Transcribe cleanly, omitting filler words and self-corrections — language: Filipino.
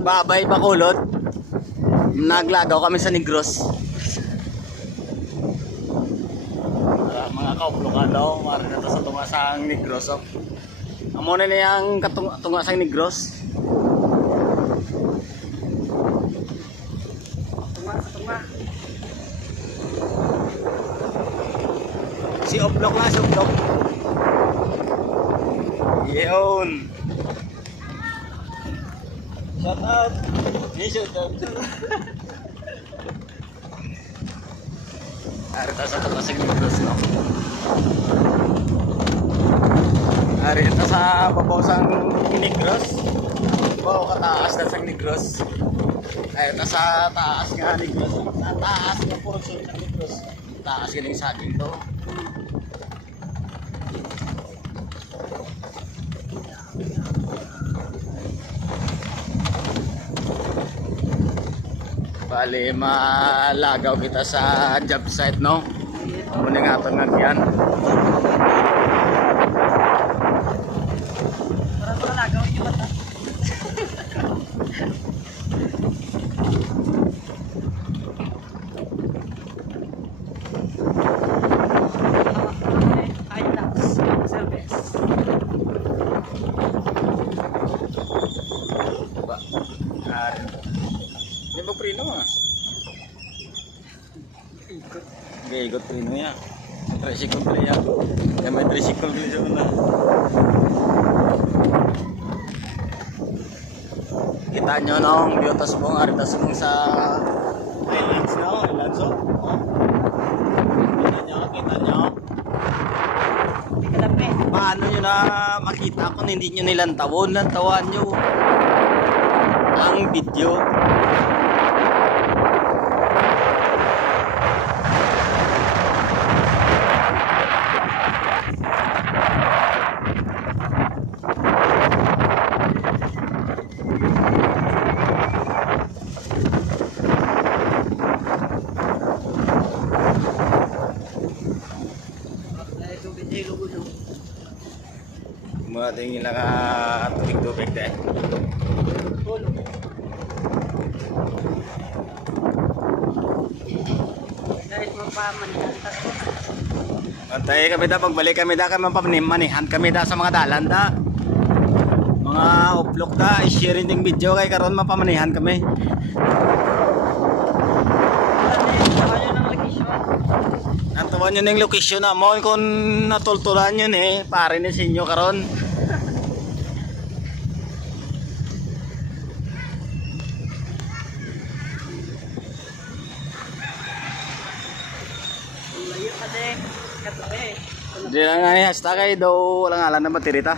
Babay Bacolod. Naglagaw kami sa Negros. Mga kauplokado, mara na to sa tungasang Negros. Oh. Amo na niyang tungasang Negros. Tunga. Si Oblok nga, si Oblok. Yun. Shout out. Shout out. Arita sa tungasang Negros, no? Arita sa babawsang Negros. Bawa kataas na sang Negros. Arita sa taas nga Negros. Sa taas nga puro sulod ng Negros. Taas galing sa akin to. Bali, malagaw kita sa job site, no? Muna nga itong nagyan. Parang malagaw yung mata. Service. Hindi ba prino ah? Ikot prino ya. Tricycle pala ya. Kaya may tricycle pala siya na. Kita nyo nung biotas mong aritas mong sa islands na. Islands oh. Kita nyo. Paano nyo na makita kung hindi nyo nilantawon? Lantawan nyo ang video. Mga tingin lang tubig-tubig dahil. Kahit mapamanihan tayo. Antay kami da, pagbalik kami da, kami mapamanihan kami da sa mga dalan da. Mga uplok da, i-share yung video kay karon mapamanihan kami. Natawan yun yung location na mo, kung natultulan yun eh, pare ni sinyo karon. Layo pa din. Katabi. Hindi lang nga ni hashtag ay daw walang alam na matirita.